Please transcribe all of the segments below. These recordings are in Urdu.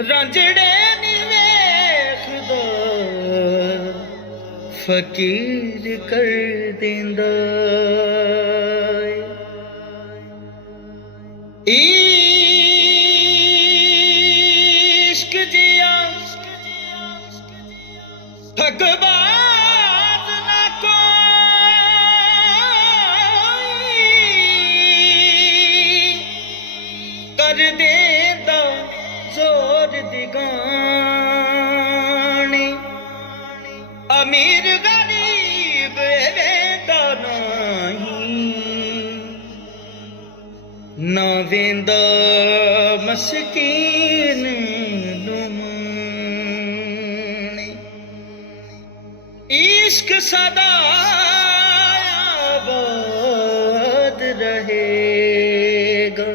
رنجڑے نہیں ویکھدا فقیر کر دیندا عشق جیا ٹھگ باز نہ کوئی کر دیندا زور دی گانے امیر غریب ویندا نہیں نہ ویندا مسکین نمانے عشق سدا آباد رہے گا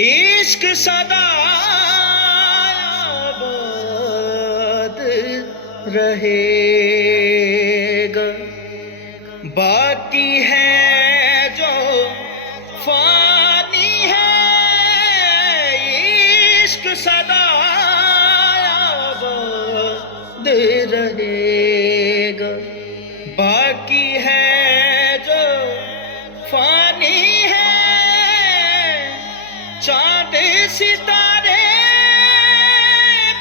عشق سدا آباد رہے گا باقی ہے جو فانی ہے عشق سدا آباد رہے گا باقی ہے جو فانی ہے چاند ستارے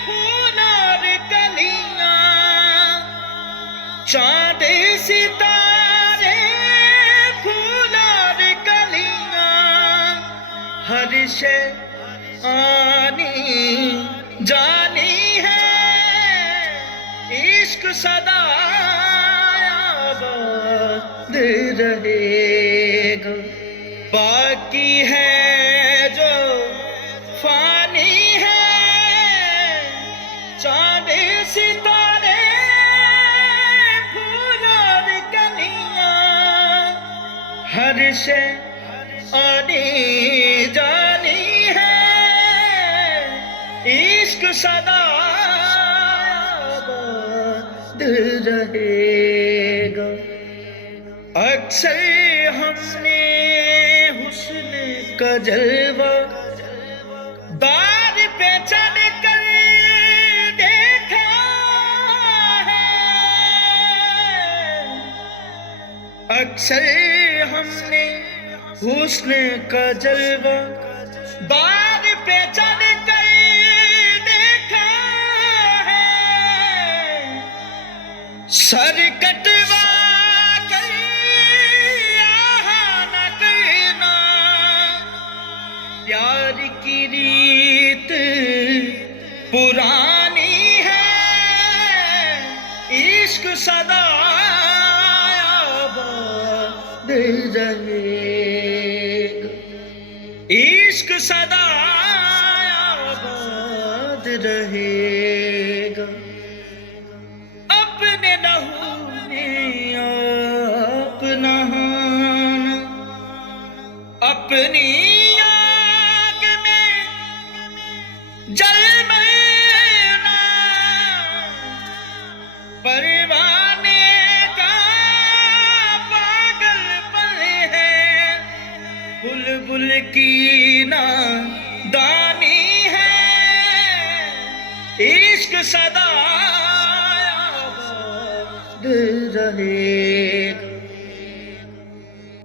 پھول اور کلیاں چاند ستارے پھول اور کلیاں ہر شے آنی جانی ہے عشق سدا آباد رہے گا باقی ہے جو فانی ہے چاند ستارے پھول اور کلیاں ہر شے آنی جانی ہے عشق سدا آباد رہے گا اکثر ہم نے حسن کا جلوہ دار پہ چڑھ کر دیکھا ہے اکثر ہم نے حسن کا جلوہ دار پہ چڑھ کر دیکھا ہے سر کٹوا پیار کی ریت پرانی ہے عشق سدا آباد رہے گا عشق سدا آباد رہے گا اپنے لہو نے آپ نہانا اپنی جل مرنا پروانے کا پاگل پن ہے بلبل کی نادانی ہے عشق سدا آباد رہے گا